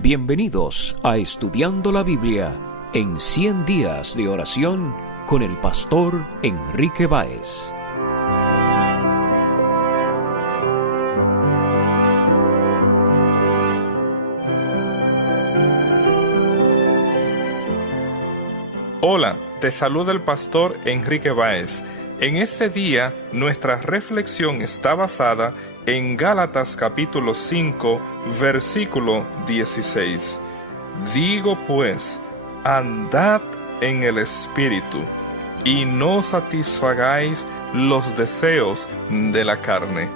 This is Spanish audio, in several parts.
Bienvenidos a Estudiando la Biblia en 100 días de oración con el pastor Enrique Báez. Hola, te saluda el pastor Enrique Báez. En este día, nuestra reflexión está basada en Gálatas capítulo 5, versículo 16. Digo pues, andad en el Espíritu, y no satisfagáis los deseos de la carne.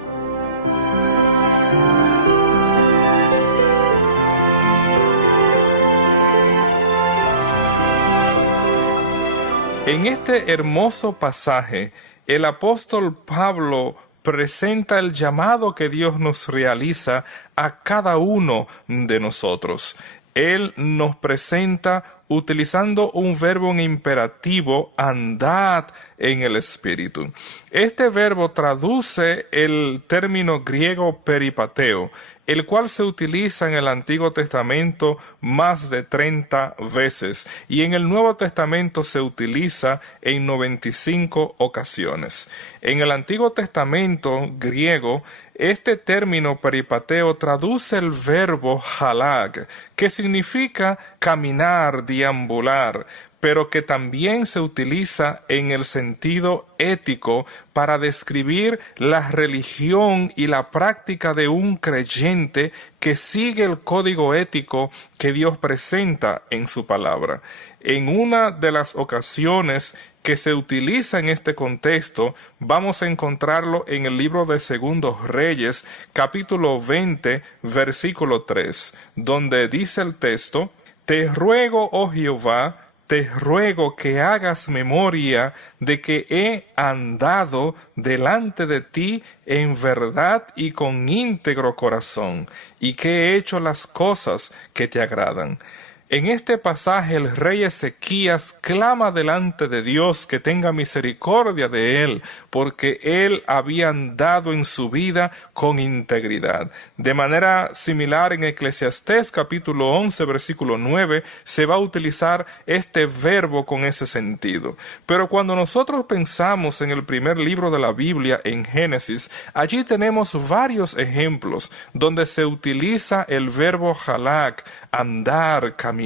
En este hermoso pasaje, el apóstol Pablo presenta el llamado que Dios nos realiza a cada uno de nosotros. Él nos presenta utilizando un verbo en imperativo, andad en el Espíritu. Este verbo traduce el término griego peripateo, el cual se utiliza en el Antiguo Testamento más de 30 veces y en el Nuevo Testamento se utiliza en 95 ocasiones. En el Antiguo Testamento griego, este término peripateo traduce el verbo halag, que significa caminar, deambular, pero que también se utiliza en el sentido ético para describir la religión y la práctica de un creyente que sigue el código ético que Dios presenta en su palabra. En una de las ocasiones que se utiliza en este contexto, vamos a encontrarlo en el libro de Segundos Reyes, capítulo 20, versículo 3, donde dice el texto: Te ruego, oh Jehová, te ruego que hagas memoria de que he andado delante de ti en verdad y con íntegro corazón, y que he hecho las cosas que te agradan. En este pasaje el rey Ezequías clama delante de Dios que tenga misericordia de él, porque él había andado en su vida con integridad. De manera similar en Eclesiastés capítulo 11 versículo 9 se va a utilizar este verbo con ese sentido. Pero cuando nosotros pensamos en el primer libro de la Biblia, en Génesis, allí tenemos varios ejemplos donde se utiliza el verbo halak, andar, caminar,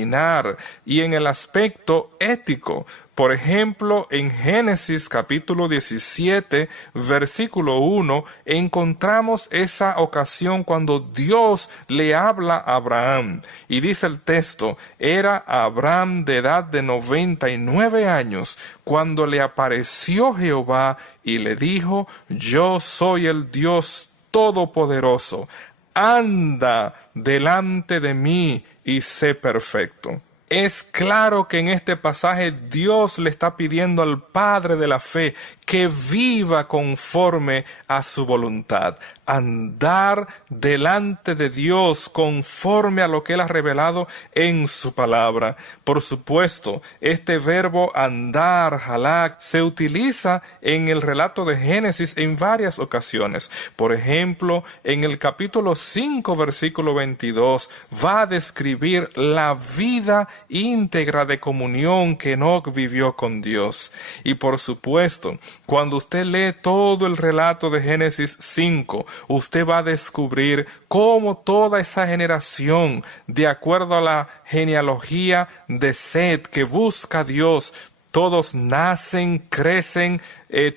y en el aspecto ético. Por ejemplo, en Génesis capítulo 17, versículo 1, encontramos esa ocasión cuando Dios le habla a Abraham. Y dice el texto: era Abraham de edad de 99 años cuando le apareció Jehová y le dijo: Yo soy el Dios Todopoderoso. Anda delante de mí y sé perfecto. Es claro que en este pasaje Dios le está pidiendo al Padre de la fe que viva conforme a su voluntad. Andar delante de Dios conforme a lo que Él ha revelado en su palabra. Por supuesto, este verbo andar, halak, se utiliza en el relato de Génesis en varias ocasiones. Por ejemplo, en el capítulo 5, versículo 22, va a describir la vida íntegra de comunión que Enoc vivió con Dios. Y por supuesto, cuando usted lee todo el relato de Génesis 5, usted va a descubrir cómo toda esa generación, de acuerdo a la genealogía de Set que busca a Dios, todos nacen, crecen,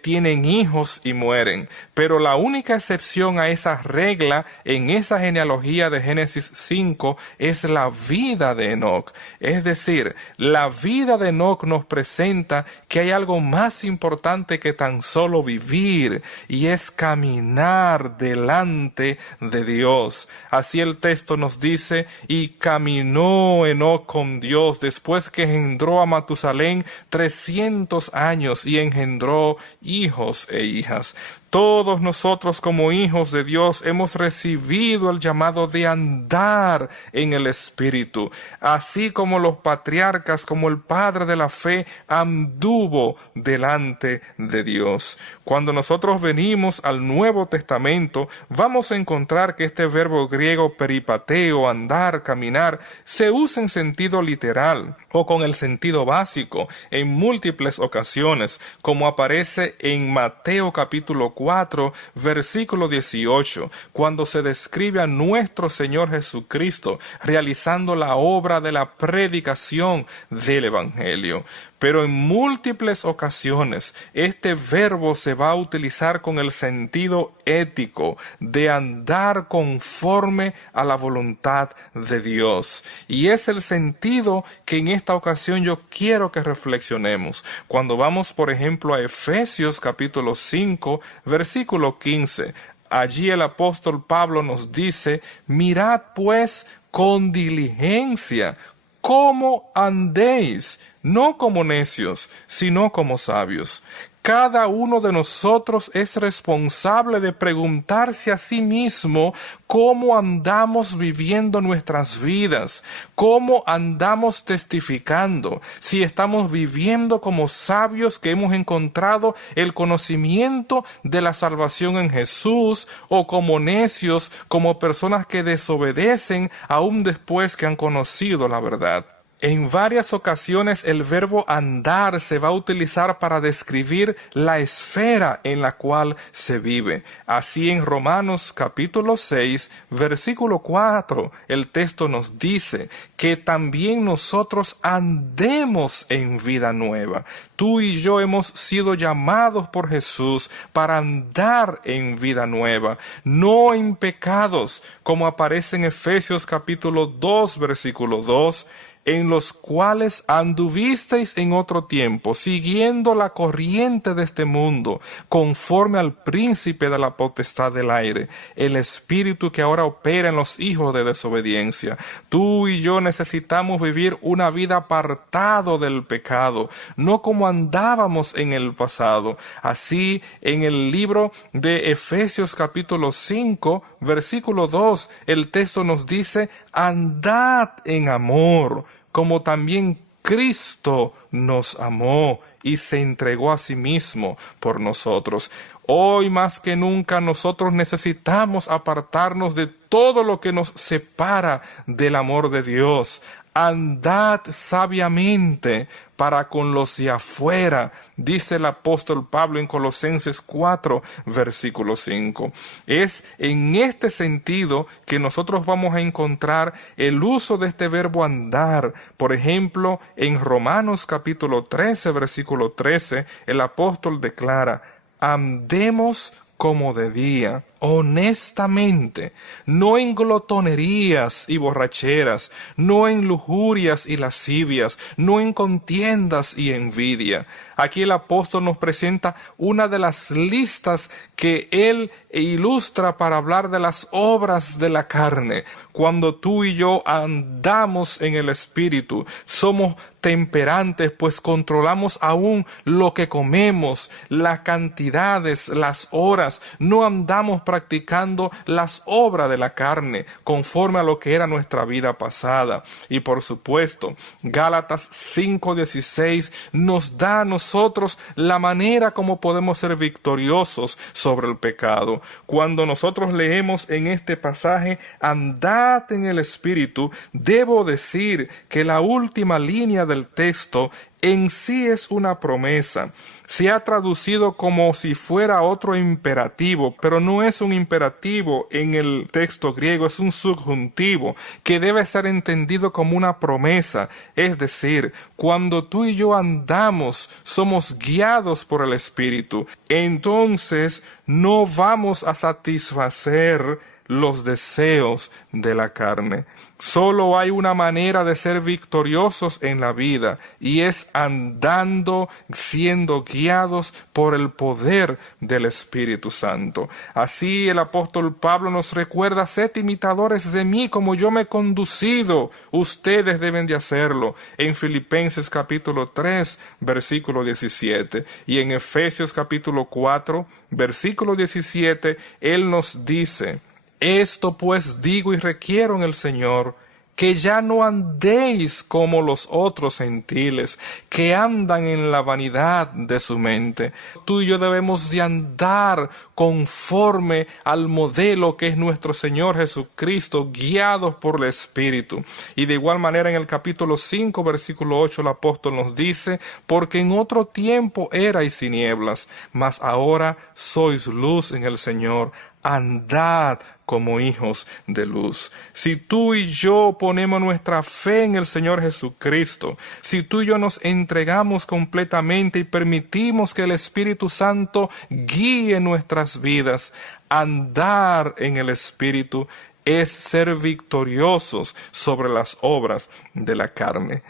tienen hijos y mueren. Pero la única excepción a esa regla en esa genealogía de Génesis 5 es la vida de Enoc. Es decir, la vida de Enoc nos presenta que hay algo más importante que tan solo vivir, y es caminar delante de Dios. Así el texto nos dice: y caminó Enoc con Dios después que engendró a Matusalén 300 años y engendró hijos e hijas. Todos nosotros como hijos de Dios hemos recibido el llamado de andar en el Espíritu, así como los patriarcas, como el padre de la fe anduvo delante de Dios. Cuando nosotros venimos al Nuevo Testamento, vamos a encontrar que este verbo griego peripateo, andar, caminar, se usa en sentido literal o con el sentido básico en múltiples ocasiones, como aparece en Mateo capítulo 4, versículo 18, cuando se describe a nuestro Señor Jesucristo realizando la obra de la predicación del Evangelio. Pero en múltiples ocasiones este verbo se va a utilizar con el sentido ético de andar conforme a la voluntad de Dios. Y es el sentido que en esta ocasión yo quiero que reflexionemos. Cuando vamos, por ejemplo, a Efesios capítulo 5, versículo 15, allí el apóstol Pablo nos dice: mirad pues con diligencia cómo andéis, no como necios, sino como sabios. Cada uno de nosotros es responsable de preguntarse a sí mismo cómo andamos viviendo nuestras vidas, cómo andamos testificando, si estamos viviendo como sabios que hemos encontrado el conocimiento de la salvación en Jesús, o como necios, como personas que desobedecen aún después que han conocido la verdad. En varias ocasiones el verbo andar se va a utilizar para describir la esfera en la cual se vive. Así en Romanos capítulo 6, versículo 4, el texto nos dice que también nosotros andemos en vida nueva. Tú y yo hemos sido llamados por Jesús para andar en vida nueva, no en pecados, como aparece en Efesios capítulo 2, versículo 2, en los cuales anduvisteis en otro tiempo, siguiendo la corriente de este mundo, conforme al príncipe de la potestad del aire, el espíritu que ahora opera en los hijos de desobediencia. Tú y yo necesitamos vivir una vida apartado del pecado, no como andábamos en el pasado. Así, en el libro de Efesios capítulo 5, versículo 2, el texto nos dice: andad en amor, como también Cristo nos amó y se entregó a sí mismo por nosotros. Hoy más que nunca nosotros necesitamos apartarnos de todo lo que nos separa del amor de Dios. Andad sabiamente para con los de afuera, dice el apóstol Pablo en Colosenses 4, versículo 5. Es en este sentido que nosotros vamos a encontrar el uso de este verbo andar. Por ejemplo, en Romanos capítulo 13, versículo 13, el apóstol declara: andemos como de día, honestamente, no en glotonerías y borracheras, no en lujurias y lascivias, no en contiendas y envidia. Aquí el apóstol nos presenta una de las listas que él ilustra para hablar de las obras de la carne. Cuando tú y yo andamos en el Espíritu, somos temperantes, pues controlamos aún lo que comemos, las cantidades, las horas. No andamos practicando las obras de la carne conforme a lo que era nuestra vida pasada. Y por supuesto, Gálatas 5:16 nos da a nosotros la manera como podemos ser victoriosos sobre el pecado. Cuando nosotros leemos en este pasaje: andad en el Espíritu, debo decir que la última línea del texto en sí es una promesa. Se ha traducido como si fuera otro imperativo, pero no es un imperativo en el texto griego, es un subjuntivo que debe ser entendido como una promesa. Es decir, cuando tú y yo andamos, somos guiados por el Espíritu, entonces no vamos a satisfacer los deseos de la carne. Solo hay una manera de ser victoriosos en la vida, y es andando, siendo guiados por el poder del Espíritu Santo. Así el apóstol Pablo nos recuerda: sed imitadores de mí como yo me he conducido. Ustedes deben de hacerlo. En Filipenses capítulo 3, versículo 17. Y en Efesios capítulo 4, versículo 17, él nos dice: esto pues digo y requiero en el Señor, que ya no andéis como los otros gentiles, que andan en la vanidad de su mente. Tú y yo debemos de andar conforme al modelo que es nuestro Señor Jesucristo, guiados por el Espíritu. Y de igual manera en el capítulo 5, versículo 8, el apóstol nos dice: porque en otro tiempo erais tinieblas, mas ahora sois luz en el Señor. Andad como hijos de luz. Si tú y yo ponemos nuestra fe en el Señor Jesucristo, si tú y yo nos entregamos completamente y permitimos que el Espíritu Santo guíe nuestras vidas, andar en el Espíritu es ser victoriosos sobre las obras de la carne.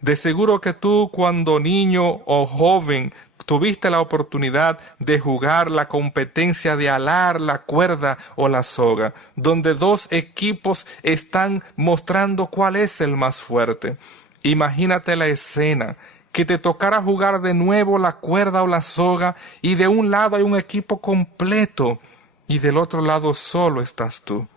De seguro que tú, cuando niño o joven, tuviste la oportunidad de jugar la competencia de alar la cuerda o la soga, donde dos equipos están mostrando cuál es el más fuerte. Imagínate la escena, que te tocara jugar de nuevo la cuerda o la soga, y de un lado hay un equipo completo y del otro lado solo estás tú.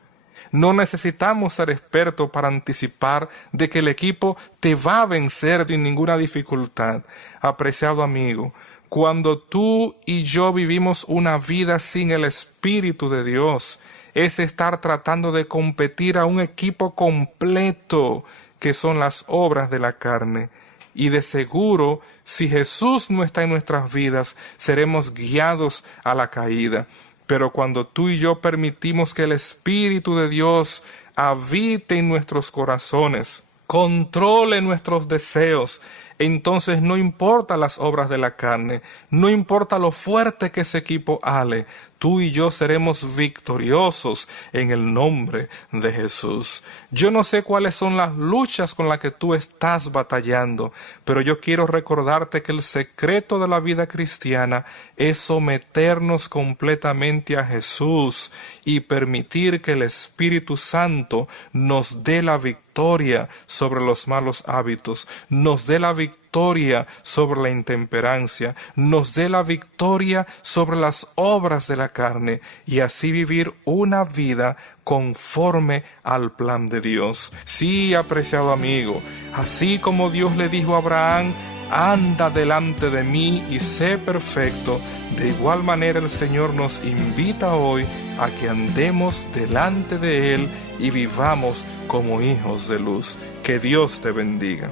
No necesitamos ser expertos para anticipar de que el equipo te va a vencer sin ninguna dificultad. Apreciado amigo, cuando tú y yo vivimos una vida sin el Espíritu de Dios, es estar tratando de competir a un equipo completo, que son las obras de la carne. Y de seguro, si Jesús no está en nuestras vidas, seremos guiados a la caída. Pero cuando tú y yo permitimos que el Espíritu de Dios habite en nuestros corazones, controle nuestros deseos, entonces no importa las obras de la carne, no importa lo fuerte que ese equipo ale, tú y yo seremos victoriosos en el nombre de Jesús. Yo no sé cuáles son las luchas con las que tú estás batallando, pero yo quiero recordarte que el secreto de la vida cristiana es someternos completamente a Jesús y permitir que el Espíritu Santo nos dé la victoria sobre los malos hábitos, nos dé la victoria sobre la intemperancia, nos dé la victoria sobre las obras de la carne, y así vivir una vida conforme al plan de Dios. Sí, apreciado amigo, así como Dios le dijo a Abraham: anda delante de mí y sé perfecto, de igual manera el Señor nos invita hoy a que andemos delante de Él y vivamos como hijos de luz. Que Dios te bendiga.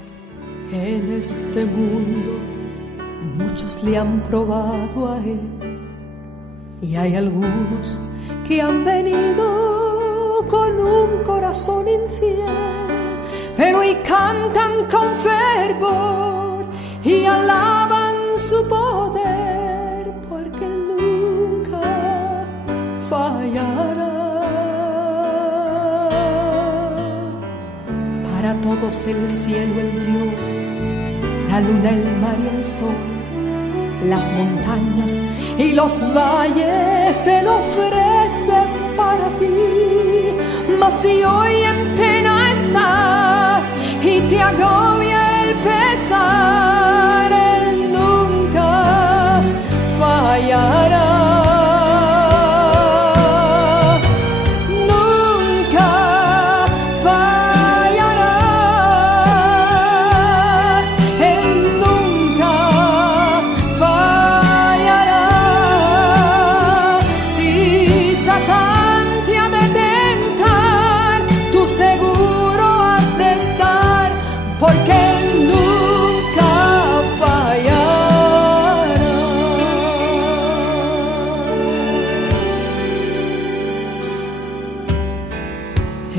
En este mundo muchos le han probado a Él, y hay algunos que han venido con un corazón infiel, pero hoy cantan con fervor y alaban su poder, porque Él nunca fallará. Para todos el cielo Él dio, la luna, el mar y el sol, las montañas y los valles Él ofrece para ti. Mas si hoy en pena estás y te agobia el pesar, Él nunca fallará.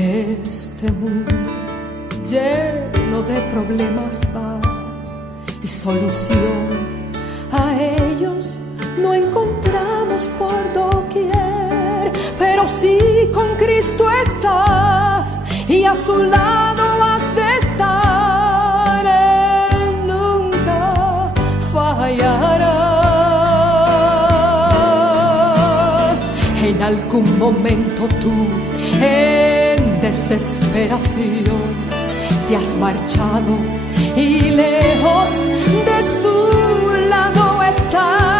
Este mundo lleno de problemas va, y solución a ellos no encontramos por doquier, pero si con Cristo estás y a su lado has de estar, Él nunca fallará. En algún momento tú, en desesperación, te has marchado y lejos de su lado estás.